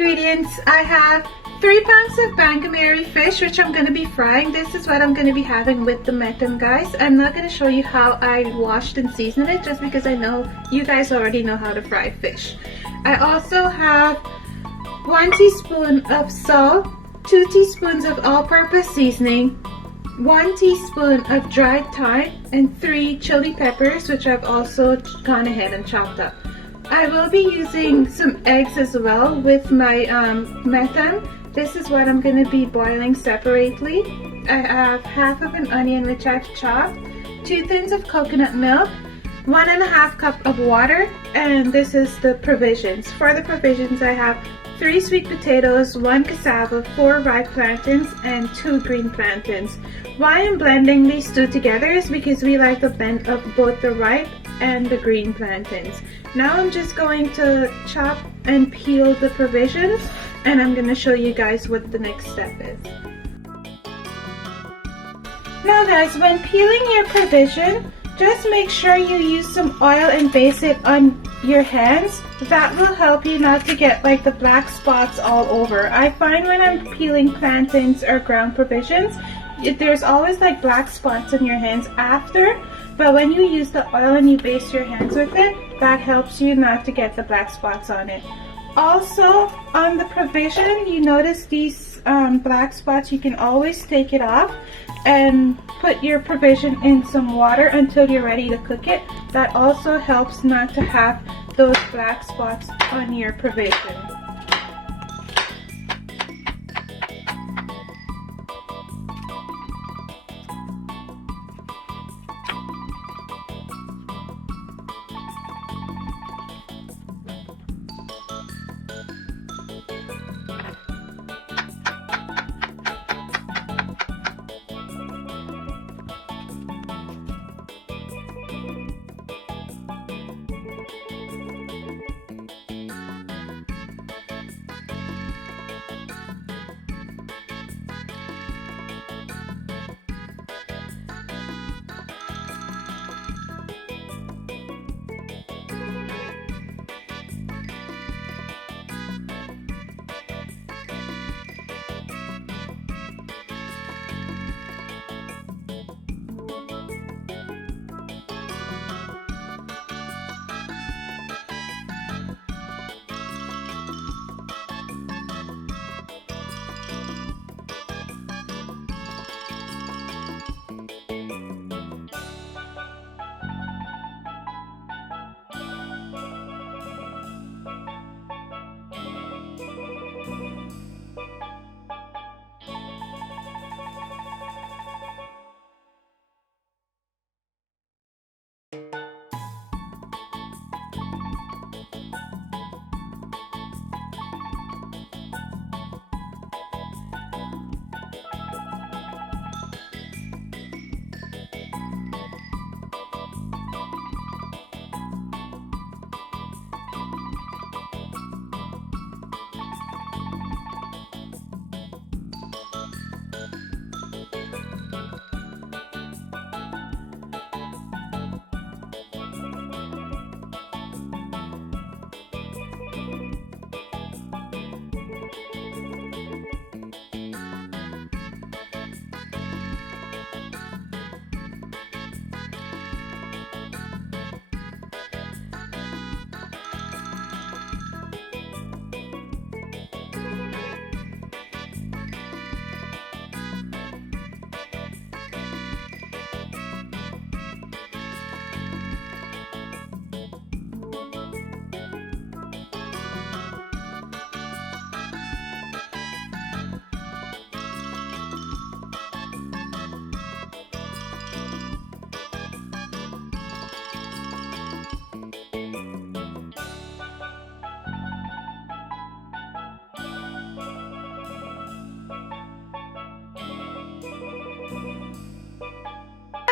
ingredients, I have 3 pounds of bangameri fish, which I'm going to be frying. This is what I'm going to be having with the metem, guys. I'm not going to show you how I washed and seasoned it, just because I know you guys already know how to fry fish. I also have 1 teaspoon of salt, 2 teaspoons of all-purpose seasoning, 1 teaspoon of dried thyme, and 3 chili peppers, which I've also gone ahead and chopped up. I will be using some eggs as well with my metem. This is what I'm going to be boiling separately. I have half of an onion which I've chopped, 2 tins of coconut milk, 1.5 cup of water, and this is the provisions. For the provisions, I have 3 sweet potatoes, 1 cassava, 4 ripe plantains, and 2 green plantains. Why I'm blending these 2 together is because we like the blend of both the ripe and the green plantains. Now I'm just going to chop and peel the provisions, and I'm going to show you guys what the next step is. Now guys, when peeling your provision, just make sure you use some oil and base it on your hands. That will help you not to get like the black spots all over. I find when I'm peeling plantains or ground provisions, there's always like black spots on your hands after, but when you use the oil and you base your hands with it, that helps you not to get the black spots on it. Also, on the provision, you notice these black spots, you can always take it off and put your provision in some water until you're ready to cook it. That also helps not to have those black spots on your provision.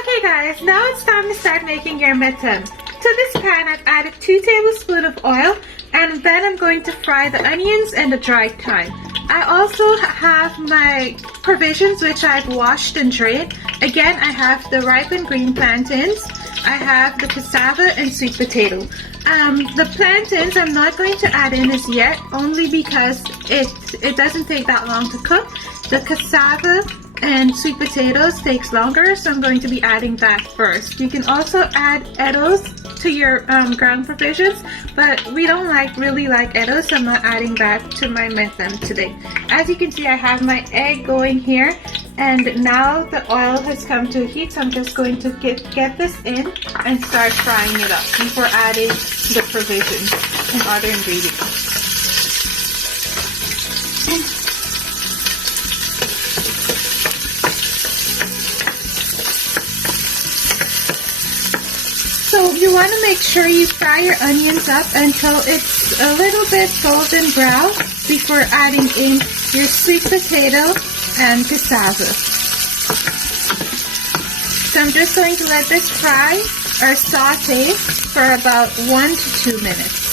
Okay guys, now it's time to start making your metem. To this pan, I've added 2 tablespoons of oil, and then I'm going to fry the onions and the dried thyme. I also have my provisions which I've washed and drained. Again, I have the ripe and green plantains, I have the cassava and sweet potato. The plantains I'm not going to add in as yet, only because it doesn't take that long to cook. The cassava and sweet potatoes takes longer, so I'm going to be adding that first. You can also add edibles to your ground provisions, but we don't really like edibles, so I'm not adding that to my metem today. As you can see, I have my egg going here, and now the oil has come to a heat, so I'm just going to get this in and start frying it up before adding the provisions and other ingredients. So you want to make sure you fry your onions up until it's a little bit golden brown before adding in your sweet potato and cassava. So I'm just going to let this fry or saute for about 1 to 2 minutes.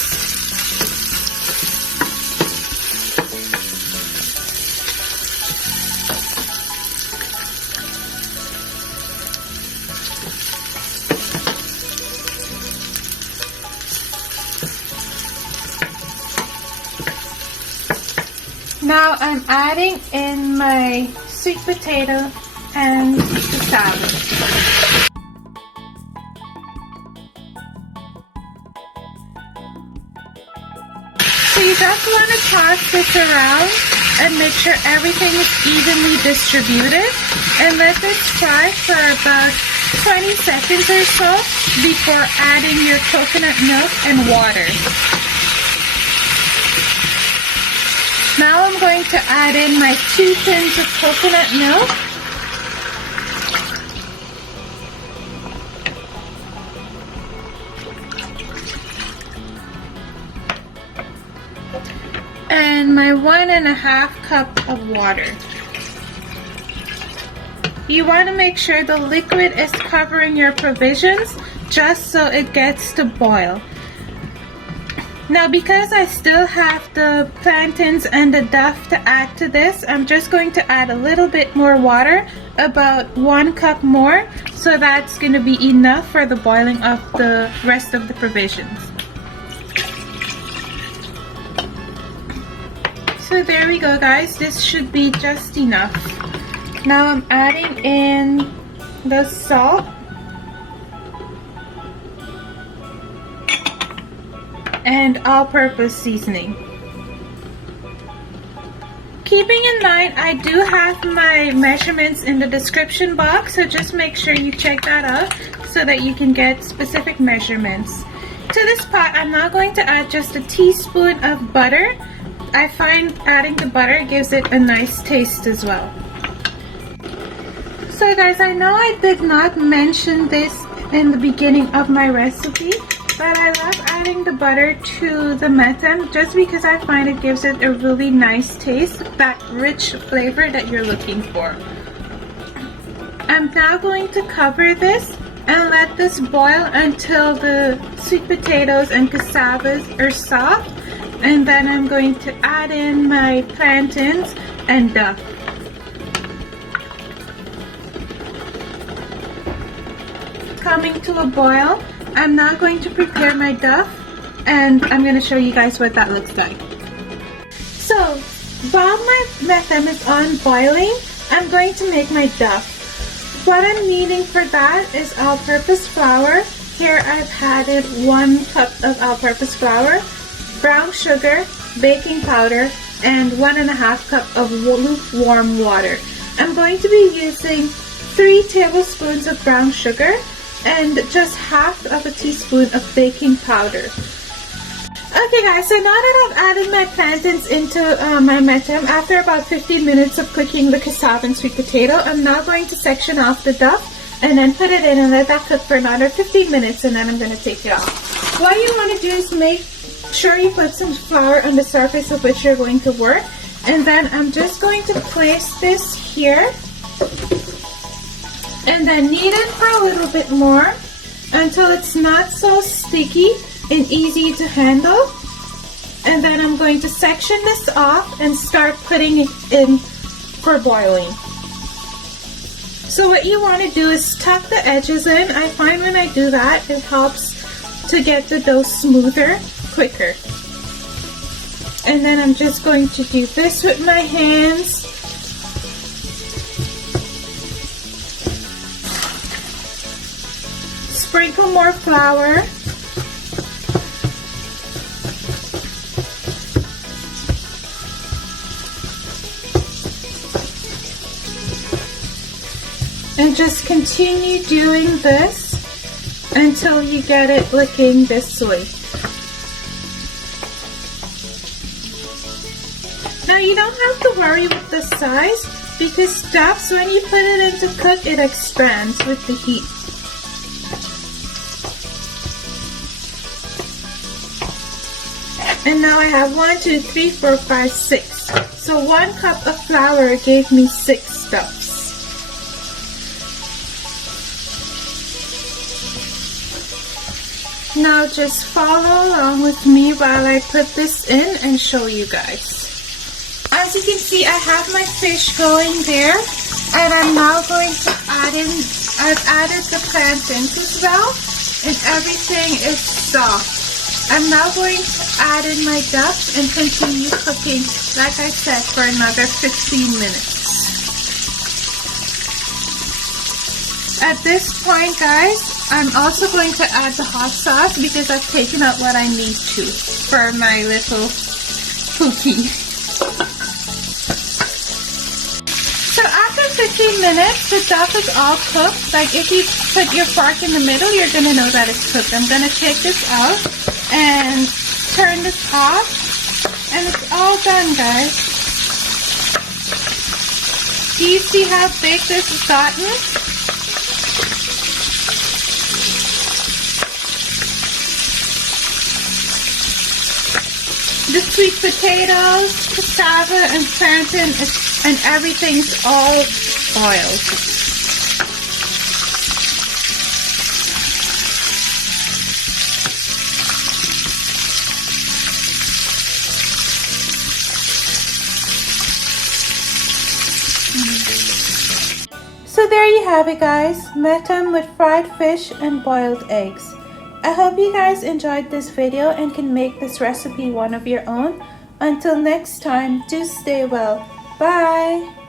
Now I'm adding in my sweet potato and cassava. So you just want to toss this around and make sure everything is evenly distributed, and let this fry for about 20 seconds or so before adding your coconut milk and water. Now I'm going to add in my 2 tins of coconut milk. And my 1.5 cup of water. You want to make sure the liquid is covering your provisions just so it gets to boil. Now, because I still have the plantains and the duff to add to this, I'm just going to add a little bit more water, about 1 cup more, so that's going to be enough for the boiling of the rest of the provisions. So there we go, guys. This should be just enough. Now I'm adding in the salt and all-purpose seasoning. Keeping in mind, I do have my measurements in the description box, so just make sure you check that out so that you can get specific measurements. To this pot, I'm now going to add just a teaspoon of butter. I find adding the butter gives it a nice taste as well. So guys, I know I did not mention this in the beginning of my recipe, but I love adding the butter to the metem just because I find it gives it a really nice taste, that rich flavor that you're looking for. I'm now going to cover this and let this boil until the sweet potatoes and cassavas are soft, and then I'm going to add in my plantains and duff. Coming to a boil, I'm now going to prepare my duff, and I'm going to show you guys what that looks like. So while my metem is on boiling, I'm going to make my duff. What I'm needing for that is all-purpose flour. Here I've added 1 cup of all-purpose flour, brown sugar, baking powder, and 1.5 cup of lukewarm water. I'm going to be using 3 tablespoons of brown sugar and just half of a teaspoon of baking powder. Okay guys, so now that I've added my plantains into my metem, after about 15 minutes of cooking the cassava and sweet potato, I'm now going to section off the duff and then put it in and let that cook for another 15 minutes, and then I'm going to take it off. What you want to do is make sure you put some flour on the surface of which you're going to work, and then I'm just going to place this here and then knead it for a little bit more until it's not so sticky and easy to handle, and then I'm going to section this off and start putting it in for boiling. So what you want to do is tuck the edges in. I find when I do that, it helps to get the dough smoother, quicker. And then I'm just going to do this with my hands. Sprinkle more flour. And just continue doing this until you get it looking this way. Now you don't have to worry with the size because Duff's, when you put it into cook, it expands with the heat. And now I have 1, 2, 3, 4, 5, 6. So 1 cup of flour gave me 6 Duffs. Now just follow along with me while I put this in and show you guys. As you can see, I have my fish going there, and I'm now going to I've added the plantains as well, and everything is soft. I'm now going to add in my duff and continue cooking, like I said, for another 15 minutes. At this point, guys, I'm also going to add the hot sauce because I've taken out what I need to for my little cookie. So after 15 minutes, the duff is all cooked. Like if you put your fork in the middle, you're going to know that it's cooked. I'm going to take this out and turn this off, and it's all done, guys. Do you see how big this has gotten? The sweet potatoes, cassava, and plantain, and everything's all boiled. So there you have it, guys. Metem with fried fish and boiled eggs. I hope you guys enjoyed this video and can make this recipe one of your own. Until next time, do stay well. Bye!